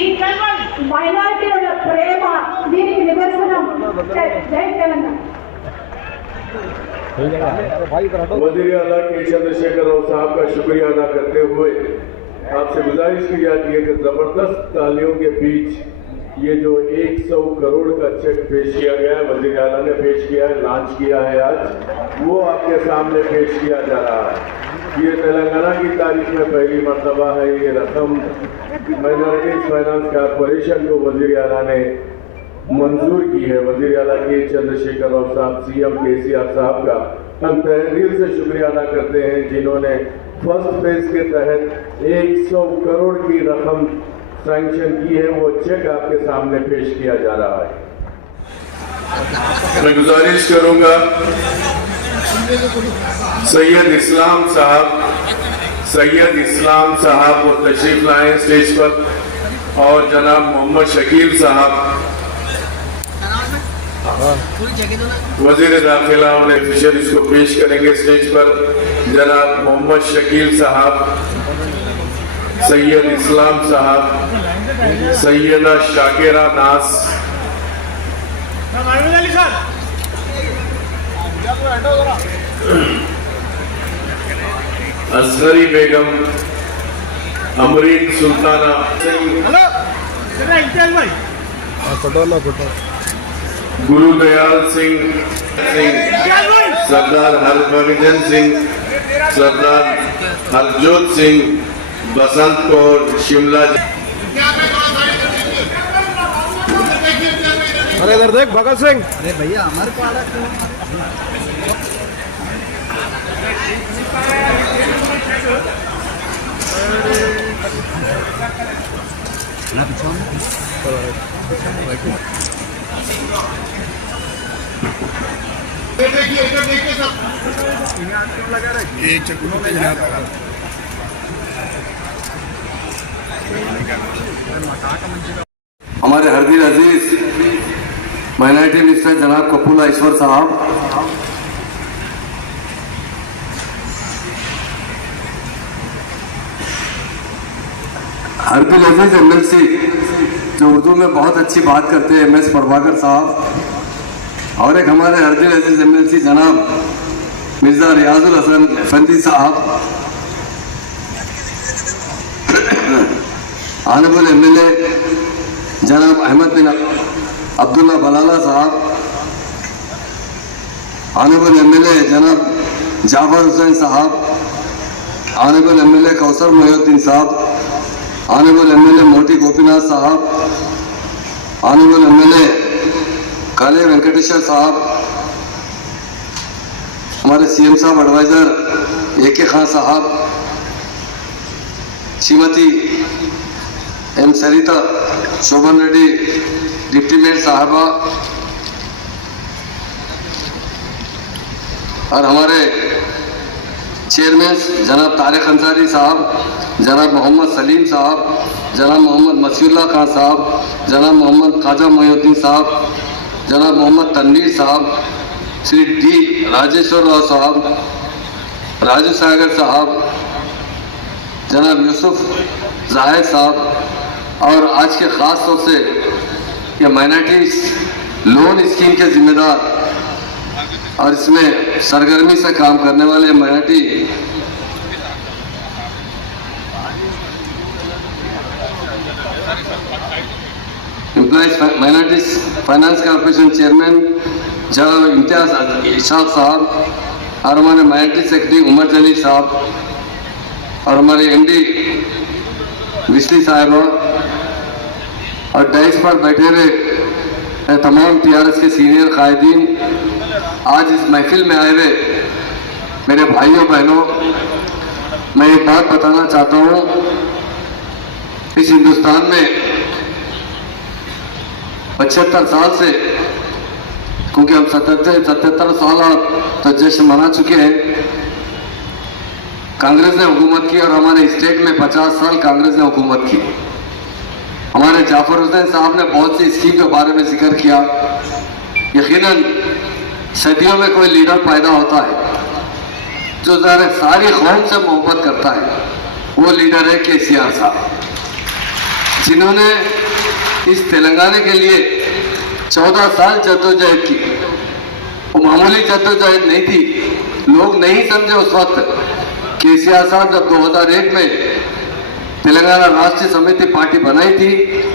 ఈ మైనారిటీల ప్రేమ దీనికి నిదర్శనం. జై తెలంగాణ. वज़ीर आला के चंद्रशेखर राव साहब का शुक्रिया अदा करते हुए आपसे गुजारिश की जाती है कि जबरदस्त तालियों के बीच ये जो 100 करोड़ का चेक पेश किया गया है, वज़ीर आला ने पेश किया है, लॉन्च किया है आज, वो आपके सामने पेश किया जा रहा है. ये तेलंगाना की तारीख में पहली मरतबा है. ये रकम माइनॉरिटीज फाइनेंस कॉरपोरेशन को वज़ीर आला ने मंजूर की है. वज़ीर आला के चंद्रशेखर राव साहब, CM KCR साहब का हम तहे दिल से शुक्रिया अदा करते हैं जिन्होंने फर्स्ट फेज के तहत 100 करोड़ की रकम सैंक्शन की है. वो चेक आपके सामने पेश किया जा रहा है. मैं गुजारिश करूंगा सैयद इस्लाम साहब वो तशरीफ लाएं स्टेज पर, और जनाब मोहम्मद शकील साहब वज़ीर दाखिला और फिशरीज को पेश करेंगे स्टेज पर. जनाब मोहम्मद शकील साहब, सैयद इस्लाम साहब, सैयदा शाकिरा नास, असगरी बेगम, अमरीन सुल्ताना सिंह, गुरुदयाल सिंह, सरदार हरभजन सिंह, सरदार हरजोत सिंह, बसंत कौर शिमला. अरे इधर देख भगत सिंह. अरे भैया हमारे को आ रहा हमारे हरदील अजीज माइनॉरिटी मिनिस्टर जनाब कपूला ईश्वर साहब, हरदील अजीज MLC जो उर्दू में बहुत अच्छी बात करते हैं, MS प्रभाकर साहब, और एक हमारे हरदील अजीज MLC जनाब मिर्जा रियाजुल हसन अफंदी साहब, ऑनरेबल MLA जनाब अहमद बिन अब्दुल्ला बलाला साहब, ऑनरेबल MLA जनाब जाफर हुसैन साहब, ऑनरेबल MLA कौसर मोहिउद्दीन साहब, ऑनरेबल MLA मोटी गोपीनाथ साहब, ऑनरेबल MLA काले वेंकटेश्वर साहब, हमारे CM साहब एडवाइजर AK खान साहब, श्रीमती M सरिता शोभन रेड्डी डिप्टी मेयर साहबा, और हमारे चेयरमैन जनाब तारिक अंसारी साहब, जनाब मोहम्मद सलीम साहब, जनाब मोहम्मद मसीउल्लाह खान साहब, जनाब मोहम्मद ख्वाजा मोहिउद्दीन साहब, जनाब मोहम्मद तनवीर साहब, श्री D राजेश्वर राव साहब, राजू सागर साहब, जनाब यूसुफ जाहिद साहब, और आज के ख़ास तौर से ये माइनॉरिटी लोन स्कीम के जिम्मेदार और इसमें सरगर्मी से काम करने वाले minority employees minorities finance corporation chairman जनाब इम्तियाज इशाक साहब, और हमारे माइनॉरिटी सेक्रेटरी उमर जलील साहब, और हमारे MD विश्ली साहिबा, और डाइस पर बैठे हुए तमाम TRS के सीनियर कायदीन, आज इस महफिल में आए हुए मेरे भाइयों बहनों, मैं एक बात बताना चाहता हूँ. इस हिंदुस्तान में 75 साल से, क्योंकि हम 77 साल तो जश्न मना चुके हैं, कांग्रेस ने हुकूमत की, और हमारे स्टेट में 50 साल कांग्रेस ने हुकूमत की. हमारे जाफर हुसैन साहब ने बहुत सी स्कीम के बारे में जिक्र किया. यकीनन सदियों में कोई लीडर पैदा होता है जो सारी कौम से मोहब्बत करता है, वो लीडर है KCR साहब. जिन्होंने इस तेलंगाना के लिए 14 साल जद्दोजहद की। वो मामूली जद्दोजहद नहीं थी। लोग नहीं समझे उस वक्त केसीआर साहब जब 2001 में तेलंगाना राष्ट्रीय समिति पार्टी बनाई थी,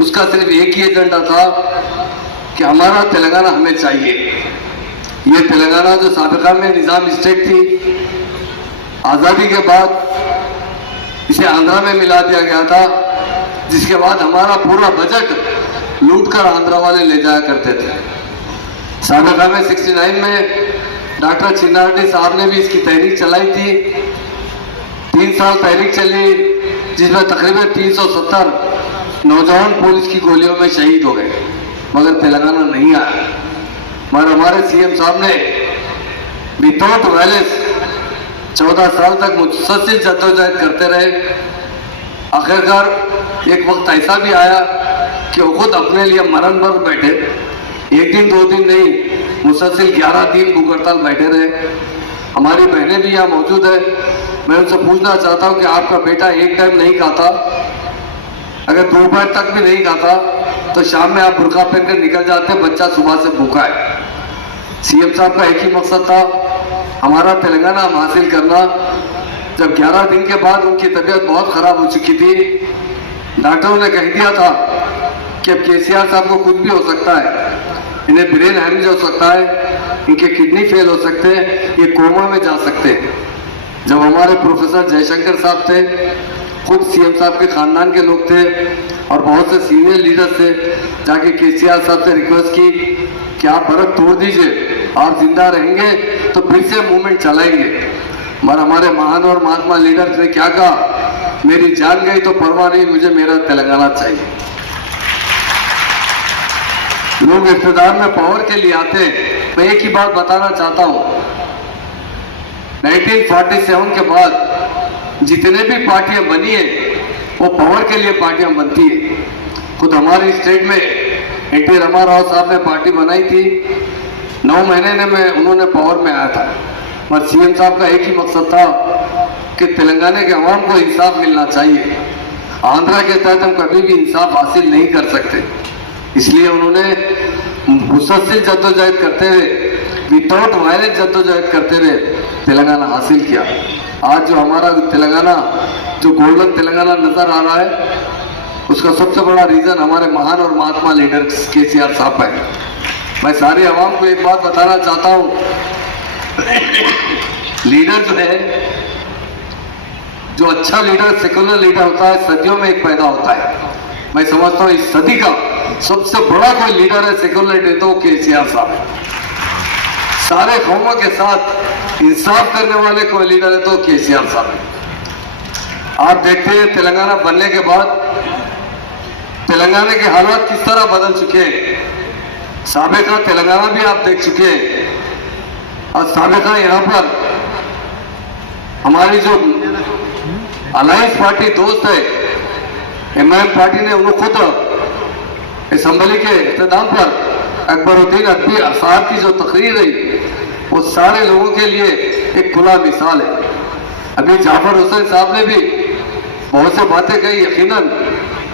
उसका सिर्फ एक ही एजेंडा था कि हमारा तेलंगाना हमें चाहिए। ये तेलंगाना जो साबिका में निजाम स्टेट थी, आज़ादी के बाद इसे आंध्रा में मिला दिया गया था, जिसके बाद हमारा पूरा बजट लूटकर आंध्रा वाले ले जाया करते थे। साबिका में 69 में डॉक्टर चिन्नारेड्डी साहब ने भी इसकी तहरीक चलाई थी। 3 साल तहरीक चली, जिसमें तकरीबन 370 नौजवान पुलिस की गोलियों में शहीद हो गए, मगर तेलंगाना नहीं आया। मगर हमारे सीएम साहब ने विदाउट वायलेंस 14 साल तक मुसलसल जद्दोजहद करते रहे। आखिरकार एक वक्त ऐसा भी आया कि वो खुद अपने लिए मरण पर बैठे। 1 दिन 2 दिन नहीं, मुसलसल 11 दिन भूख हड़ताल बैठे रहे। हमारी बहनें भी यहाँ मौजूद है। मैं उनसे पूछना चाहता हूँ कि आपका बेटा एक टाइम नहीं खाता, अगर दोपहर तक भी नहीं खाता तो शाम में आप बुर्का पहनकर निकल जाते, बच्चा सुबह से भूखा है। सीएम साहब का एक ही मकसद था, हमारा तेलंगाना हम हासिल करना। जब 11 दिन के बाद उनकी तबीयत बहुत खराब हो चुकी थी, डॉक्टरों ने कह दिया था कि अब केसीआर साहब को कुछ भी हो सकता है, इन्हें ब्रेन हेमरेज हो सकता है, इनके किडनी फेल हो सकते हैं, ये कोमा में जा सकते हैं। जब हमारे प्रोफेसर जयशंकर साहब थे, खुद सीएम साहब के खानदान के लोग थे और बहुत से सीनियर लीडर थे, जाके केसीआर साहब से रिक्वेस्ट की कि आप भरत तोड़ दीजिए, आप जिंदा रहेंगे तो फिर से मूवमेंट चलाएंगे। मगर हमारे महान और महात्मा लीडर ने क्या कहा, मेरी जान गई तो परवाह नहीं, मुझे मेरा तेलंगाना चाहिए। लोग इख्तियार में पावर के लिए आते हैं। मैं एक ही बात बताना चाहता हूं, 1947 के बाद जितने भी पार्टियां बनी है वो पावर के लिए पार्टियां बनती है। खुद हमारी स्टेट में एनटी रामाराव साहब ने पार्टी बनाई थी, 9 महीने में उन्होंने पावर में आया था। पर सीएम साहब का एक ही मकसद था कि तेलंगाना के अवाम को इंसाफ मिलना चाहिए। आंध्रा के तहत हम कभी भी इंसाफ हासिल नहीं कर सकते, इसलिए उन्होंने मुसलसल जद्दोजहद करते हुए, विदाउट वायलेंस जद्दोजहद करते हुए तेलंगाना हासिल किया। आज जो हमारा तेलंगाना, जो गोल्डन तेलंगाना नजर आ रहा है, उसका सबसे बड़ा रीजन हमारे महान और महात्मा लीडर केसीआर साहब है। मैं सारे अवाम को एक बात बताना चाहता हूँ, लीडर जो है, जो अच्छा लीडर, सेकुलर लीडर होता है, सदियों में एक पैदा होता है। मैं समझता हूँ इस सदी का सबसे बड़ा कोई लीडर है सेकुलर लीडर तो केसीआर साहब है। सारे कौमों के साथ इंसाफ करने वाले कोई लीडर है तो केसीआर साहब है। आप देखते हैं तेलंगाना बनने के बाद तेलंगाना के हालात किस तरह बदल चुके हैं। साबिका तेलंगाना भी आप देख चुके हैं, और साबिका यहाँ पर हमारी जो अलायंस पार्टी दोस्त है एमआईएम पार्टी ने उन्होंने खुद असम्बली के इख्तिताम पर अकबरुद्दीन अदबी साहब की जो तकरीर रही, वो सारे लोगों के लिए एक खुला मिसाल है। अभी जाफर हुसैन साहब ने भी बहुत सी बातें कही, यकीनन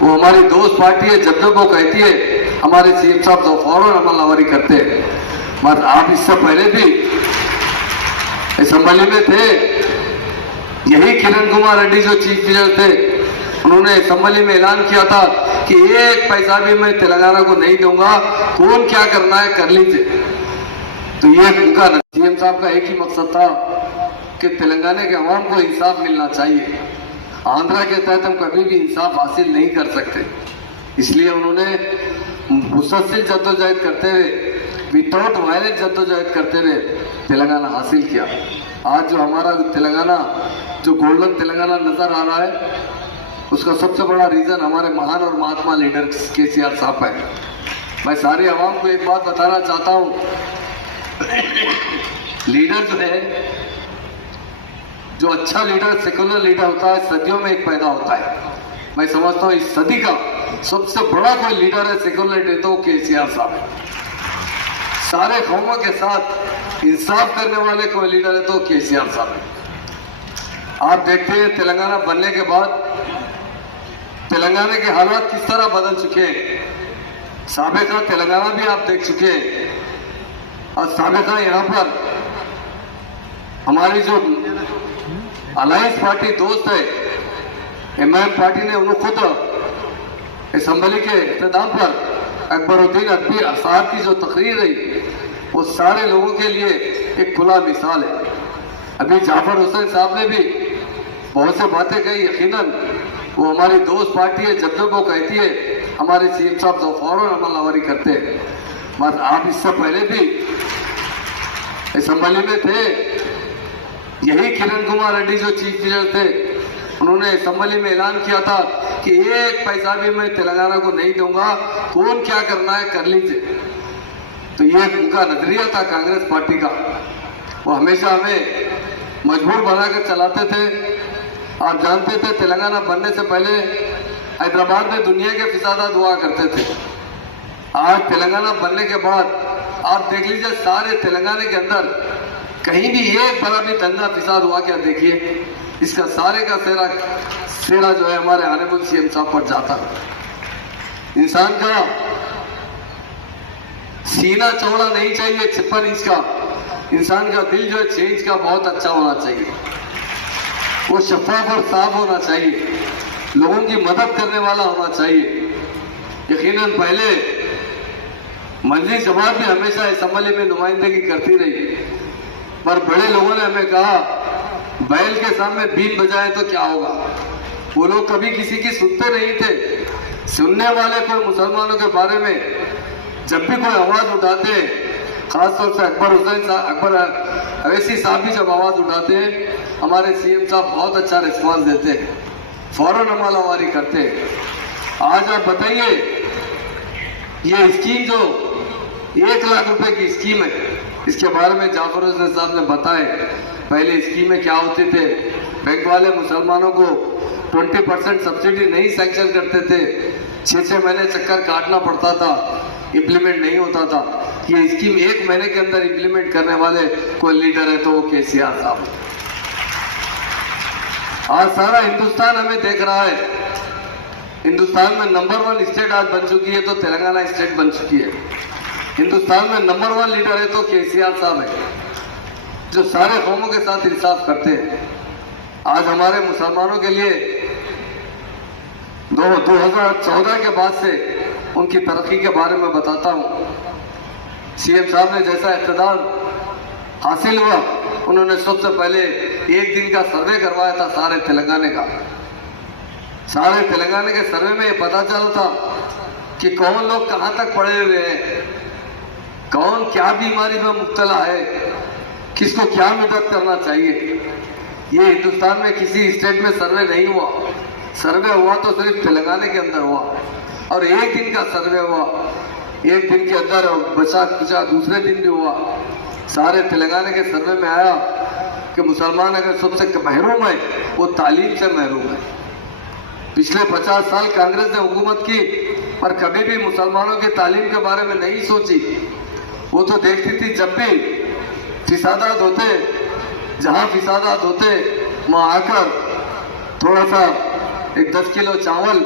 वो हमारी दोस्त पार्टी है, जब जब वो कहती है हमारे सीएम साहब तो फौरन अमलवारी करते हैं। मगर आप इससे पहले भी असम्बली में थे, यही किरण कुमार रेड्डी जो चीफ मिनिस्टर थे, उन्होंने असम्बली में ऐलान किया था कि 1 पैसा भी मैं तेलंगाना को नहीं दूंगा, कौन क्या करना है कर लीजिए। तो ये उनका सीएम साहब का एक ही मकसद था कि तेलंगाना के अवाम को इंसाफ मिलना चाहिए। आंध्रा के तहत हम कभी भी इंसाफ हासिल नहीं कर सकते, इसलिए उन्होंने मुसलसल जद्दोजहद करते हुए, विदाउट वायलेंस जद्दोजहद करते हुए तेलंगाना हासिल किया। आज जो हमारा तेलंगाना, जो गोल्डन तेलंगाना नजर आ रहा है, उसका सबसे बड़ा रीजन हमारे महान और महात्मा लीडर केसीआर साहब है। मैं सारे अवाम को एक बात बताना चाहता हूँ, लीडर जो है, जो अच्छा लीडर, सेकुलर लीडर होता है, सदियों में एक पैदा होता है। मैं समझता हूँ इस सदी का सबसे बड़ा कोई लीडर है सेकुलर लीडर तो केसीआर साहब है। सारे कौमों के साथ इंसाफ करने वाले कोई लीडर है तो केसीआर साहब है। आप देखते हैं तेलंगाना बनने के बाद तेलंगाना के हालात किस तरह बदल चुके हैं। साबिका तेलंगाना भी आप देख चुके हैं और साबिका यहाँ पर हमारी जो अलायंस पार्टी दोस्त है एमआईएम पार्टी ने उन्होंने खुद असम्बली के इख्तिताम पर अकबरुद्दीन अदबी साहब की जो तकरीर रही वो सारे लोगों के लिए एक खुला मिसाल है। अभी जाफर हुसैन साहब ने भी बहुत से बातें कही, यकीनन वो हमारी दोस्त पार्टी है, जब जब वो कहती है हमारे सीएम साहब तो फौरन अमलवारी करते हैं। बस आप इससे पहले भी असम्बली में थे, यही किरण कुमार रेड्डी जो चीफ मिनिस्टर थे उन्होंने असम्बली में ऐलान किया था कि एक पैसा भी मैं तेलंगाना को नहीं दूंगा, कौन क्या करना है कर लीजिए। तो ये उनका नजरिया था कांग्रेस पार्टी का। वो हमेशा हमें मजबूर बनाकर चलाते थे। आप जानते थे तेलंगाना बनने से पहले हैदराबाद में दुनिया के फिसादात हुआ करते थे। आज तेलंगाना बनने के बाद आप देख लीजिए सारे तेलंगाना के अंदर कहीं भी एक बड़ा भी दंगा फिसाद हुआ क्या, देखिए इसका सारे का सेरा जो है हमारे ऑनरेबल सीएम साहब पर जाता है। इंसान का सीना चौड़ा नहीं चाहिए 56 इंच का, इंसान का दिल जो है 6 इंच का बहुत अच्छा होना चाहिए। वो शफाफ और साफ होना चाहिए, लोगों की मदद करने वाला होना चाहिए। यकीनन पहले मजलिस जमात भी हमेशा असम्बली में नुमाइंदगी करती रही, पर बड़े लोगों ने हमें कहा बैल के सामने बीन बजाए तो क्या होगा। वो लोग कभी किसी की सुनते नहीं थे। सुनने वाले कोई मुसलमानों के बारे में जब भी कोई आवाज उठाते, खासतौर से अकबर अवैसी साहब भी जब आवाज उठाते हैं, हमारे सीएम साहब बहुत अच्छा रिस्पांस देते हैं, फौरन अमलवारी करते हैं। आज आप बताइए ये स्कीम जो 1 लाख रुपए की स्कीम है, इसके बारे में जाफर हुसैन साहब ने बताए। पहले स्कीमें क्या होती थे, बैंक वाले मुसलमानों को 20% सब्सिडी नहीं सैंक्शन करते थे, 6-6 महीने चक्कर काटना पड़ता था, इम्प्लीमेंट नहीं होता था। ये स्कीम 1 महीने के अंदर इम्प्लीमेंट करने वाले कोई लीडर है तो वो केसीआर साहब। आज सारा हिंदुस्तान हमें देख रहा है। हिंदुस्तान में नंबर 1 स्टेट आज बन चुकी है तो तेलंगाना स्टेट बन चुकी है। हिंदुस्तान में नंबर 1 लीडर है तो केसीआर साहब है, जो सारे कौमों के साथ इंसाफ करते हैं। आज हमारे मुसलमानों के लिए 2014 के बाद से उनकी तरक्की के बारे में बताता हूँ। सीएम साहब ने जैसा इक़्तिदार हासिल हुआ, उन्होंने सबसे पहले 1 दिन का सर्वे करवाया था सारे तेलंगाना का। सारे तेलंगाना के सर्वे में ये पता चला था कि कौन लोग कहाँ तक पड़े हुए हैं, कौन क्या बीमारी में मुब्तला है, किसको क्या मदद करना चाहिए। ये हिंदुस्तान में किसी स्टेट में सर्वे नहीं हुआ। सर्वे हुआ तो सिर्फ तेलंगाना के अंदर हुआ और 1 दिन का सर्वे हुआ। 1 दिन के अंदर बचा दूसरे दिन भी हुआ। सारे तेलंगाना के सर्वे में आया कि मुसलमान अगर सबसे महरूम है वो तालीम से महरूम है। पिछले 50 साल कांग्रेस ने हुकूमत की पर कभी भी मुसलमानों के तालीम के बारे में नहीं सोची। वो तो देखती थी जब भी फिसादात होते, जहाँ फिसादात होते वहाँ आकर थोड़ा सा 10 किलो चावल,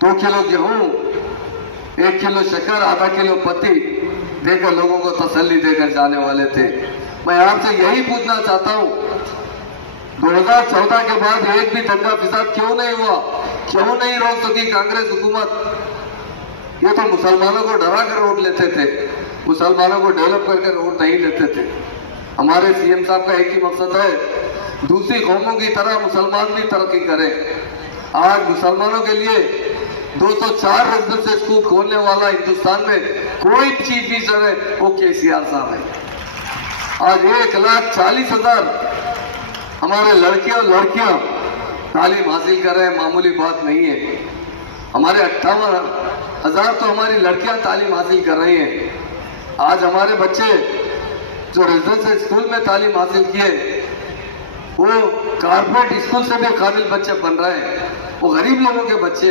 2 किलो गेहूं, 1 किलो शक्कर, आधा किलो पत्ती देकर लोगों को तसल्ली देकर जाने वाले थे। मैं आपसे यही पूछना चाहता हूँ 2014 के बाद एक भी दंगा फिसाद क्यों नहीं हुआ, क्यों नहीं रोक सकी कांग्रेस हुकूमत। ये तो मुसलमानों को डरा कर वोट लेते थे, मुसलमानों को डेवलप करके वोट नहीं लेते थे। हमारे सीएम साहब का एक ही मकसद है, दूसरी कौमों की तरह मुसलमान भी तरक्की करें। आज मुसलमानों के लिए 204 रेजिडेंशियल स्कूल खोलने वाला हिंदुस्तान में कोई चीफ मिनिस्टर है वो केसीआर साहब है। आज 1,40,000 हमारे लड़के और लड़कियां तालीम हासिल कर रहे हैं, मामूली बात नहीं है। हमारे 58,000 तो हमारी लड़कियां तालीम हासिल कर रही हैं। आज हमारे बच्चे जो रेजिडेंशियल स्कूल में तालीम हासिल किए वो कारपोरेट स्कूल से भी काबिल बच्चे बन रहे हैं, वो गरीब लोगों के बच्चे।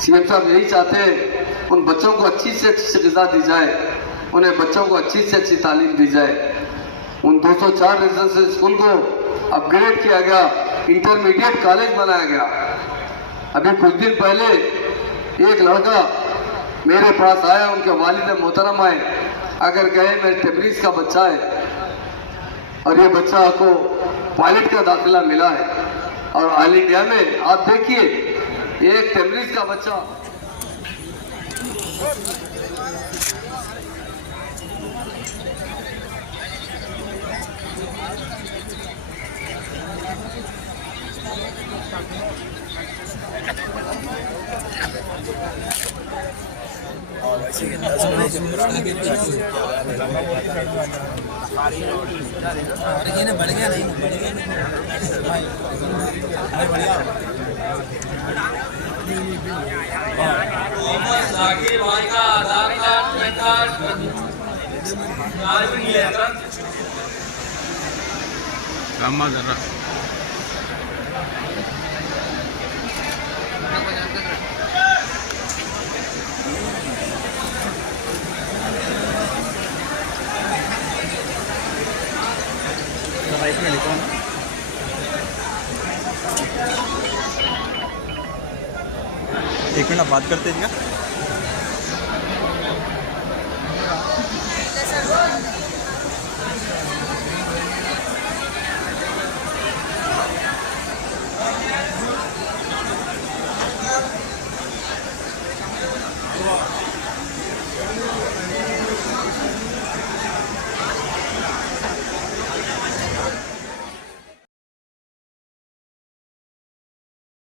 सीएम साहब यही चाहते हैं उन बच्चों को अच्छी से अच्छी ग़िज़ा दी जाए, उन्हें बच्चों को अच्छी से अच्छी तालीम दी जाए। उन 204 रेजिडेंशियल स्कूल को अपग्रेड किया गया, इंटरमीडिएट कॉलेज बनाया गया। अभी कुछ दिन पहले एक लड़का मेरे पास आया, उनके वालिद मोहतरम आए, अगर कहे मेरे तबरीज का बच्चा है और ये बच्चा को पायलट का दाखिला मिला है, और ऑल इंडिया में आप देखिए एक तबरीज का बच्चा बढ़ गया नहीं बढ़िया भाई का आधार कार्ड पैन कार्ड एक मिनट बात करते हैं क्या।